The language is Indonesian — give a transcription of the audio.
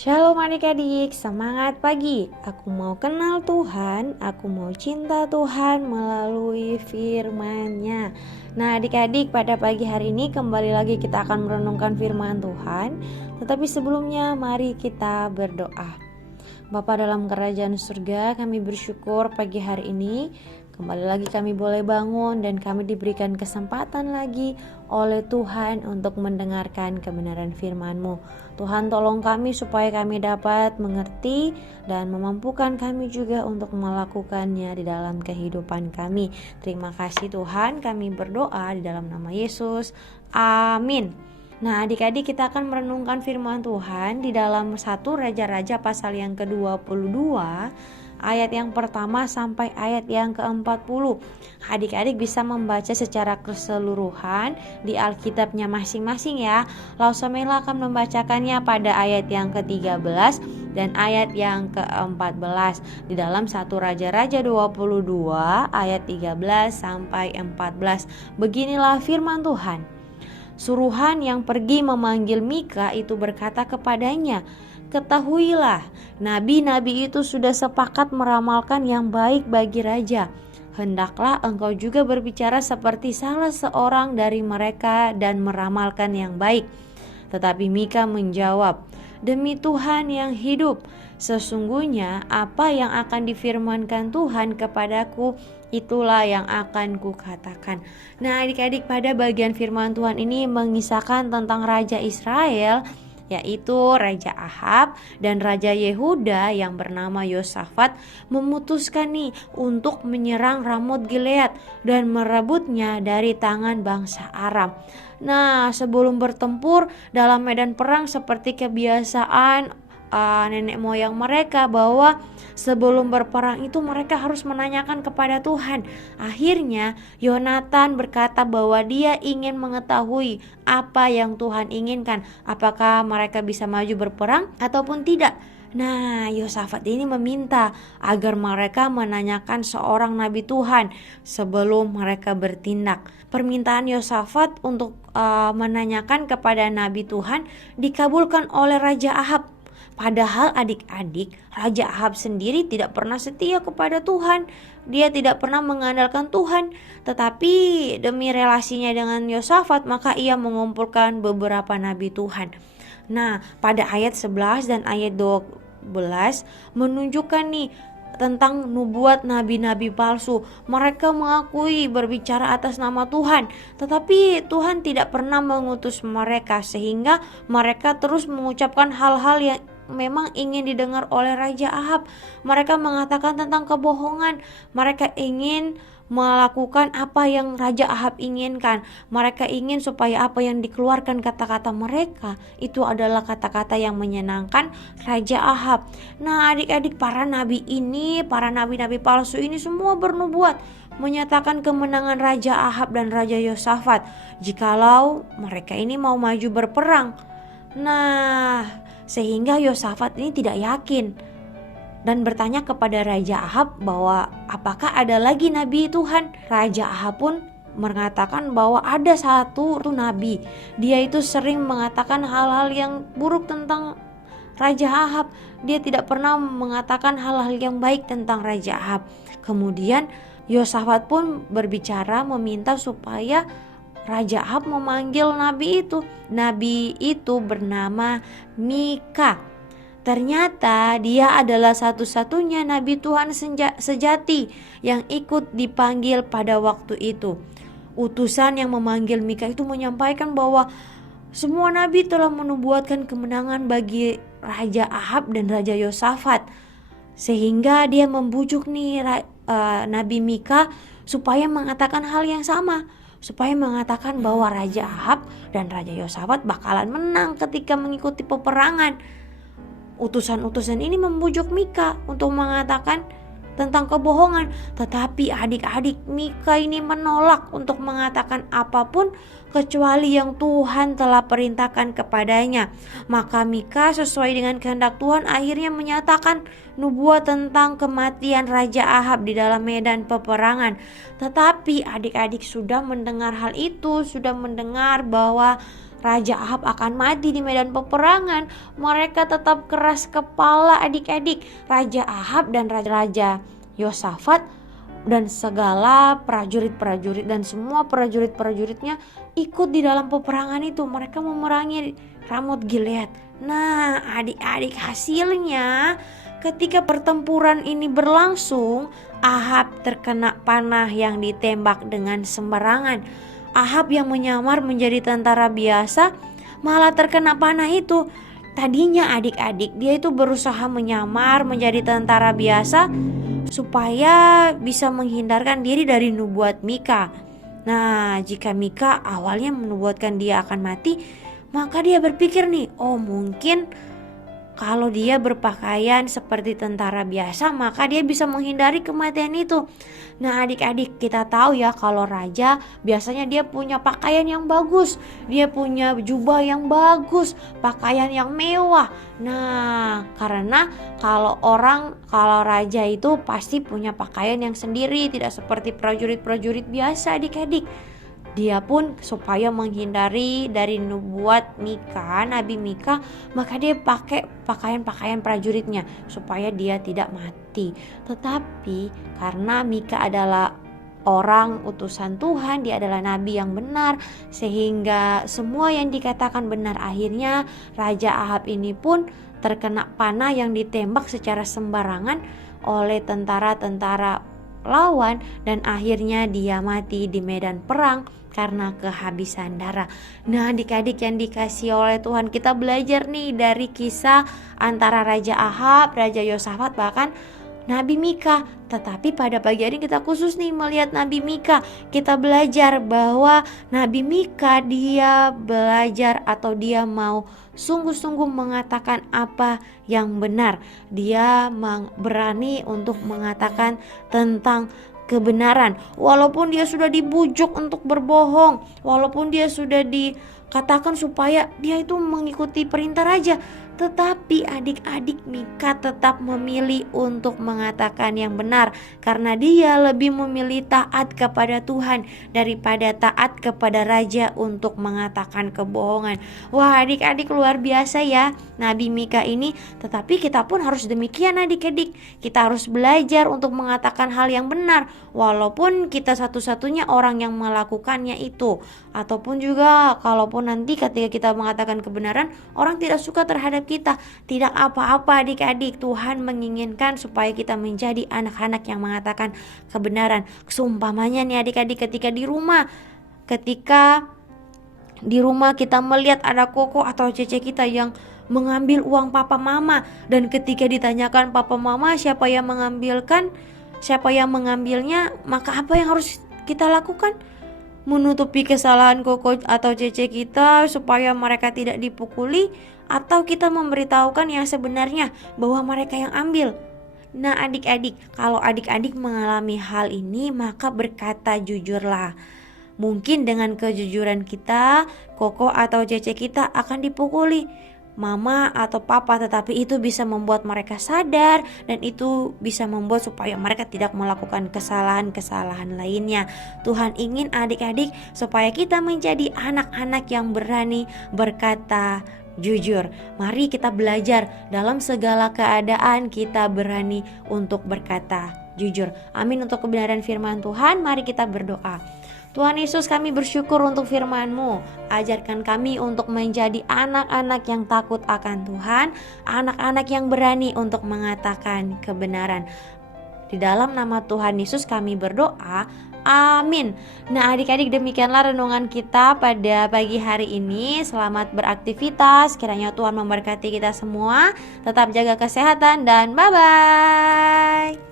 Shalom adik-adik, semangat pagi. Aku mau kenal Tuhan, aku mau cinta Tuhan melalui firman-Nya. Nah adik-adik, pada pagi hari ini kembali lagi kita akan merenungkan firman Tuhan. Tetapi sebelumnya mari kita berdoa. Bapa dalam kerajaan surga, kami bersyukur pagi hari ini kembali lagi kami boleh bangun dan kami diberikan kesempatan lagi oleh Tuhan untuk mendengarkan kebenaran firman-Mu. Tuhan tolong kami supaya kami dapat mengerti dan memampukan kami juga untuk melakukannya di dalam kehidupan kami. Terima kasih Tuhan, kami berdoa di dalam nama Yesus. Amin. Nah adik-adik, kita akan merenungkan firman Tuhan di dalam 1 Raja-Raja pasal yang ke-22 ayat yang pertama sampai ayat yang ke-40. Adik-adik bisa membaca secara keseluruhan di Alkitabnya masing-masing ya. Lausamela akan membacakannya pada ayat yang ke-13 dan ayat yang ke-14 di dalam 1 Raja-Raja 22 ayat 13 sampai 14. Beginilah firman Tuhan. Suruhan yang pergi memanggil Mika itu berkata kepadanya, "Ketahuilah, nabi-nabi itu sudah sepakat meramalkan yang baik bagi raja. Hendaklah engkau juga berbicara seperti salah seorang dari mereka dan meramalkan yang baik." Tetapi Mika menjawab, "Demi Tuhan yang hidup, sesungguhnya apa yang akan difirmankan Tuhan kepadaku, itulah yang akan kukatakan." Nah adik-adik, pada bagian firman Tuhan ini mengisahkan tentang Raja Israel, yaitu Raja Ahab dan Raja Yehuda yang bernama Yosafat memutuskan untuk menyerang Ramot Gilead dan merebutnya dari tangan bangsa Aram. Nah sebelum bertempur dalam medan perang, seperti kebiasaan nenek moyang mereka, bahwa sebelum berperang itu mereka harus menanyakan kepada Tuhan. Akhirnya Yonatan berkata bahwa dia ingin mengetahui apa yang Tuhan inginkan, apakah mereka bisa maju berperang ataupun tidak. Nah Yosafat ini meminta agar mereka menanyakan seorang nabi Tuhan sebelum mereka bertindak. Permintaan Yosafat untuk menanyakan kepada nabi Tuhan dikabulkan oleh Raja Ahab. Padahal adik-adik, Raja Ahab sendiri tidak pernah setia kepada Tuhan. Dia tidak pernah mengandalkan Tuhan. Tetapi demi relasinya dengan Yosafat, maka ia mengumpulkan beberapa nabi Tuhan. Nah pada ayat 11 dan ayat 12 menunjukkan tentang nubuat nabi-nabi palsu. Mereka mengakui berbicara atas nama Tuhan, tetapi Tuhan tidak pernah mengutus mereka, sehingga mereka terus mengucapkan hal-hal yang memang ingin didengar oleh Raja Ahab. Mereka mengatakan tentang kebohongan. Mereka ingin melakukan apa yang Raja Ahab inginkan. Mereka ingin supaya apa yang dikeluarkan kata-kata mereka itu adalah kata-kata yang menyenangkan Raja Ahab. Nah adik-adik, para nabi ini, para nabi-nabi palsu ini semua bernubuat menyatakan kemenangan Raja Ahab dan Raja Yosafat jikalau mereka ini mau maju berperang. Nah sehingga Yosafat ini tidak yakin dan bertanya kepada Raja Ahab bahwa apakah ada lagi nabi Tuhan. Raja Ahab pun mengatakan bahwa ada satu nabi. Dia itu sering mengatakan hal-hal yang buruk tentang Raja Ahab. Dia tidak pernah mengatakan hal-hal yang baik tentang Raja Ahab. Kemudian Yosafat pun berbicara meminta supaya Raja Ahab memanggil nabi itu. Nabi itu bernama Mika. Ternyata dia adalah satu-satunya nabi Tuhan sejati yang ikut dipanggil pada waktu itu. Utusan yang memanggil Mika itu menyampaikan bahwa semua nabi telah menubuatkan kemenangan bagi Raja Ahab dan Raja Yosafat, sehingga dia membujuk Nabi Mika supaya mengatakan hal yang sama, supaya mengatakan bahwa Raja Ahab dan Raja Yosafat bakalan menang ketika mengikuti peperangan. Utusan-utusan ini membujuk Mika untuk mengatakan tentang kebohongan. Tetapi adik-adik, Mika ini menolak untuk mengatakan apapun kecuali yang Tuhan telah perintahkan kepadanya. Maka Mika sesuai dengan kehendak Tuhan akhirnya menyatakan nubuat tentang kematian Raja Ahab di dalam medan peperangan. Tetapi adik-adik sudah mendengar hal itu, sudah mendengar bahwa Raja Ahab akan mati di medan peperangan. Mereka tetap keras kepala adik-adik. Raja Ahab dan Raja Yosafat dan segala prajurit-prajurit dan semua prajurit-prajuritnya ikut di dalam peperangan itu. Mereka memerangi Ramot Gilead. Nah, adik-adik, hasilnya ketika pertempuran ini berlangsung, Ahab terkena panah yang ditembak dengan sembarangan. Ahab yang menyamar menjadi tentara biasa malah terkena panah itu. Tadinya adik-adik, dia itu berusaha menyamar menjadi tentara biasa supaya bisa menghindarkan diri dari nubuat Mika. Nah, jika Mika awalnya menubuatkan dia akan mati, maka dia berpikir nih, oh mungkin kalau dia berpakaian seperti tentara biasa, maka dia bisa menghindari kematian itu. Nah, adik-adik, kita tahu ya kalau raja biasanya dia punya pakaian yang bagus, dia punya jubah yang bagus, pakaian yang mewah. Nah, karena kalau raja itu pasti punya pakaian yang sendiri, tidak seperti prajurit-prajurit biasa, adik-adik. Dia pun supaya menghindari dari nubuat Mika, Nabi Mika, maka dia pakai pakaian-pakaian prajuritnya supaya dia tidak mati. Tetapi karena Mika adalah orang utusan Tuhan, dia adalah nabi yang benar, sehingga semua yang dikatakan benar. Akhirnya Raja Ahab ini pun terkena panah yang ditembak secara sembarangan oleh tentara-tentara lawan, dan akhirnya dia mati di medan perang karena kehabisan darah. Nah, adik-adik yang dikasihi oleh Tuhan, kita belajar nih dari kisah antara Raja Ahab, Raja Yosafat, bahkan Nabi Mika. Tetapi pada pagi hari kita khusus nih melihat Nabi Mika. Kita belajar bahwa Nabi Mika dia belajar atau dia mau sungguh-sungguh mengatakan apa yang benar. Dia berani untuk mengatakan tentang kebenaran, walaupun dia sudah dibujuk untuk berbohong, walaupun dia sudah dikatakan supaya dia itu mengikuti perintah raja, tetapi adik-adik, Mika tetap memilih untuk mengatakan yang benar karena dia lebih memilih taat kepada Tuhan daripada taat kepada raja untuk mengatakan kebohongan. Wah, adik-adik, luar biasa ya Nabi Mika ini. Tetapi kita pun harus demikian adik-adik. Kita harus belajar untuk mengatakan hal yang benar walaupun kita satu-satunya orang yang melakukannya itu. Ataupun juga kalaupun nanti ketika kita mengatakan kebenaran orang tidak suka terhadap kita, tidak apa-apa adik-adik. Tuhan menginginkan supaya kita menjadi anak-anak yang mengatakan kebenaran. Seumpamanya nih adik-adik, ketika di rumah kita melihat ada koko atau cece kita yang mengambil uang papa mama, dan ketika ditanyakan papa mama siapa yang mengambilnya, maka apa yang harus kita lakukan? Menutupi kesalahan koko atau cece kita supaya mereka tidak dipukuli, atau kita memberitahukan yang sebenarnya bahwa mereka yang ambil? Nah adik-adik, kalau adik-adik mengalami hal ini, maka berkata jujurlah. Mungkin dengan kejujuran kita, koko atau cece kita akan dipukuli mama atau papa, tetapi itu bisa membuat mereka sadar dan itu bisa membuat supaya mereka tidak melakukan kesalahan-kesalahan lainnya. Tuhan ingin adik-adik supaya kita menjadi anak-anak yang berani berkata jujur. Mari kita belajar dalam segala keadaan kita berani untuk berkata jujur. Amin untuk kebenaran firman Tuhan. Mari kita berdoa. Tuhan Yesus, kami bersyukur untuk firman-Mu. Ajarkan kami untuk menjadi anak-anak yang takut akan Tuhan, anak-anak yang berani untuk mengatakan kebenaran. Di dalam nama Tuhan Yesus kami berdoa, amin. Nah adik-adik, demikianlah renungan kita pada pagi hari ini. Selamat beraktivitas, kiranya Tuhan memberkati kita semua. Tetap jaga kesehatan dan bye-bye.